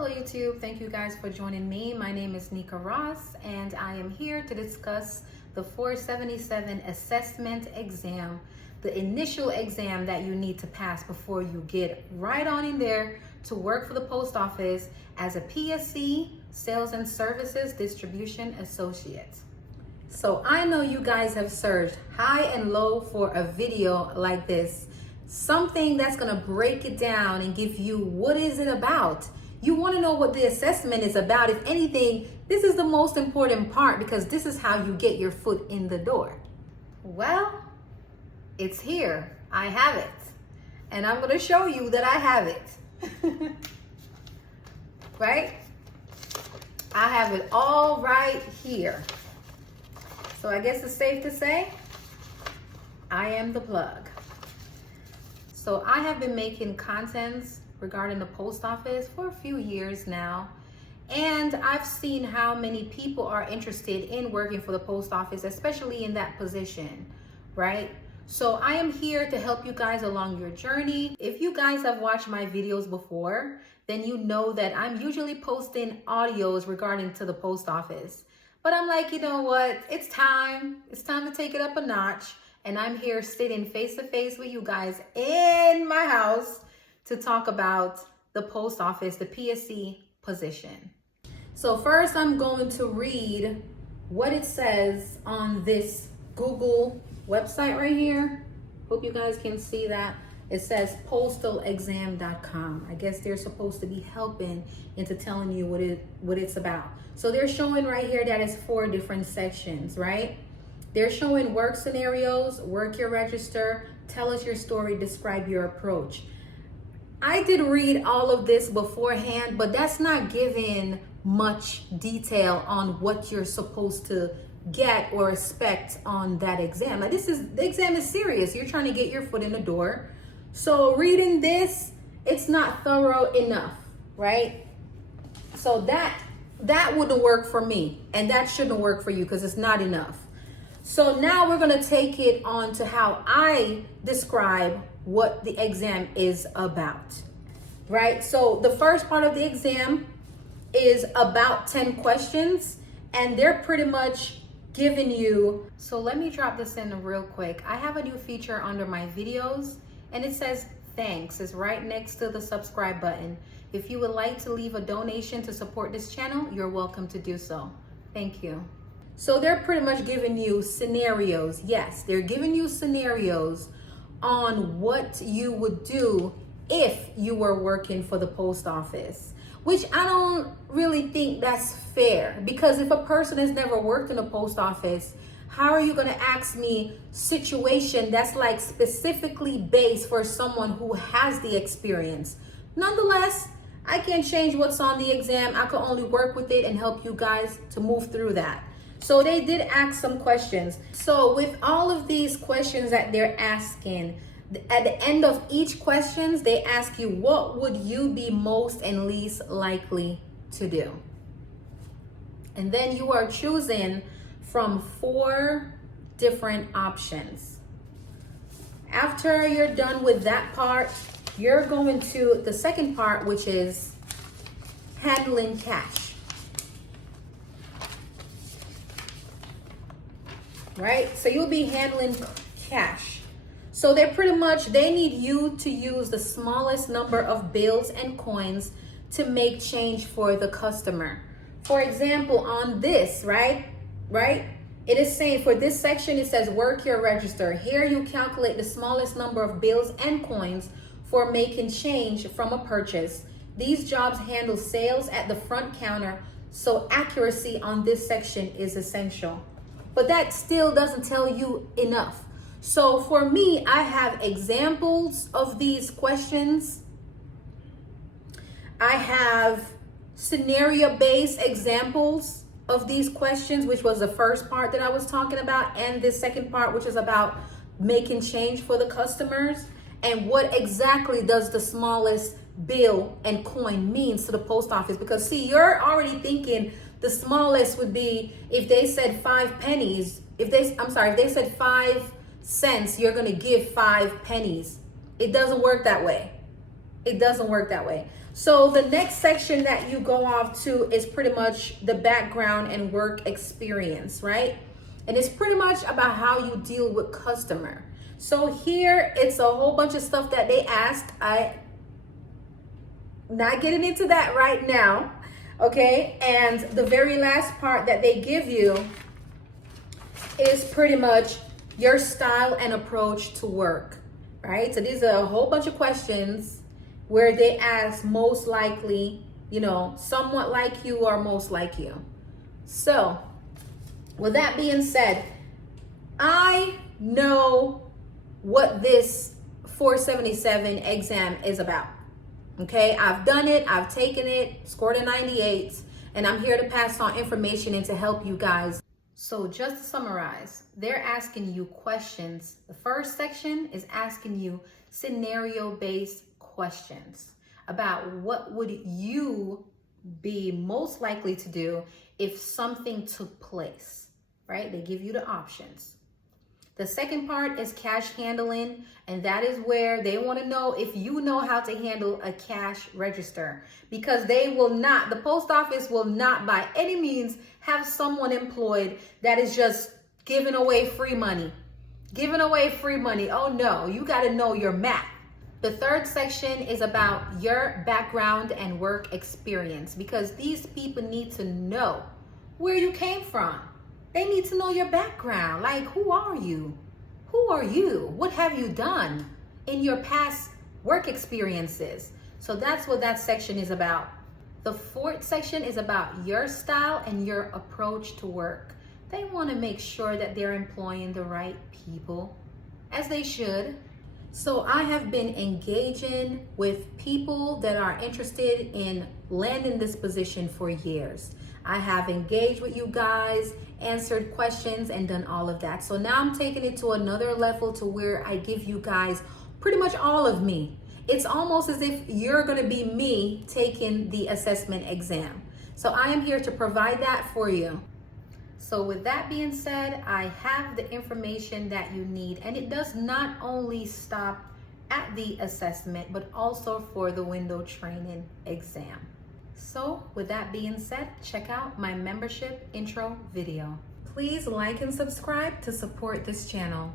Hello YouTube, thank you guys for joining me. My name is Nika Ross and I am here to discuss the 477 assessment exam, the initial exam that you need to pass before you get right on in there to work for the post office as a PSE, Sales and Services Distribution Associate. So I know you guys have searched high and low for a video like this, something that's gonna break it down and give you what is it about. You want to know what the assessment is about. If anything, this is the most important part because this is how you get your foot in the door. Well, it's here. I have it. And I'm going to show you that I have it. Right? I have it all right here. So I guess it's safe to say I am the plug. So I have been making contents regarding the post office for a few years now, and I've seen how many people are interested in working for the post office, especially in that position, right? So I am here to help you guys along your journey. If you guys have watched my videos before, then you know that I'm usually posting audios regarding to the post office, but I'm like, you know what, it's time to take it up a notch, and I'm here sitting face to face with you guys in my house to talk about the post office, the PSE position. So first I'm going to read what it says on this Google website right here. Hope you guys can see that. It says postalexam.com. I guess they're supposed to be helping into telling you what it's about. So they're showing right here that it's 4 different sections, right? They're showing work scenarios, work your register, tell us your story, describe your approach. I did read all of this beforehand, but that's not giving much detail on what you're supposed to get or expect on that exam. Like the exam is serious. You're trying to get your foot in the door. So reading this, it's not thorough enough, right? So that wouldn't work for me, and that shouldn't work for you because it's not enough. So now we're going to take it on to how I describe what the exam is about, right? So the first part of the exam is about 10 questions, and they're pretty much giving you. So let me drop this in real quick. I have a new feature under my videos, and it says thanks. It's right next to the subscribe button. If you would like to leave a donation to support this channel, you're welcome to do so. Thank you. So they're pretty much giving you scenarios. Yes, they're giving you scenarios on what you would do if you were working for the post office, which I don't really think that's fair, because if a person has never worked in a post office, how are you going to ask me situation that's like specifically based for someone who has the experience? Nonetheless, I can't change what's on the exam. I can only work with it and help you guys to move through that. So they did ask some questions. So with all of these questions that they're asking, at the end of each questions, they ask you, what would you be most and least likely to do? And then you are choosing from 4 different options. After you're done with that part, you're going to the second part, which is handling cash. Right? So you'll be handling cash. So they need you to use the smallest number of bills and coins to make change for the customer. For example, on this, right? It is saying for this section, it says work your register. Here you calculate the smallest number of bills and coins for making change from a purchase. These jobs handle sales at the front counter, so accuracy on this section is essential. But that still doesn't tell you enough. So for me, I have examples of these questions. I have scenario-based examples of these questions, which was the first part that I was talking about, and the second part, which is about making change for the customers, and what exactly does the smallest bill and coin means to the post office. Because see, you're already thinking the smallest would be if they said 5 pennies. If they said 5 cents, you're going to give 5 pennies. It doesn't work that way. it doesn't work that way. So the next section that you go off to is pretty much the background and work experience, right? And it's pretty much about how you deal with customer. So here it's a whole bunch of stuff that they asked. I not getting into that right now, okay? And the very last part that they give you is pretty much your style and approach to work, right? So these are a whole bunch of questions where they ask most likely, you know, somewhat like you or most like you. So with that being said, I know what this 477 exam is about. Okay, I've done it, I've taken it, scored a 98, and I'm here to pass on information and to help you guys. So just to summarize, they're asking you questions. The first section is asking you scenario-based questions about what would you be most likely to do if something took place, right? They give you the options. The second part is cash handling, and that is where they want to know if you know how to handle a cash register, because they will not, the post office will not by any means have someone employed that is just giving away free money. Giving away free money. Oh no, you got to know your math. The third section is about your background and work experience, because these people need to know where you came from. They need to know your background. Like, who are you? Who are you? What have you done in your past work experiences? So that's what that section is about. The fourth section is about your style and your approach to work. They want to make sure that they're employing the right people, as they should. So I have been engaging with people that are interested in landing this position for years. I have engaged with you guys, answered questions, and done all of that. So now I'm taking it to another level to where I give you guys pretty much all of me. It's almost as if you're going to be me taking the assessment exam. So I am here to provide that for you. So with that being said, I have the information that you need, and it does not only stop at the assessment, but also for the window training exam. So with that being said, check out my membership intro video. Please like and subscribe to support this channel.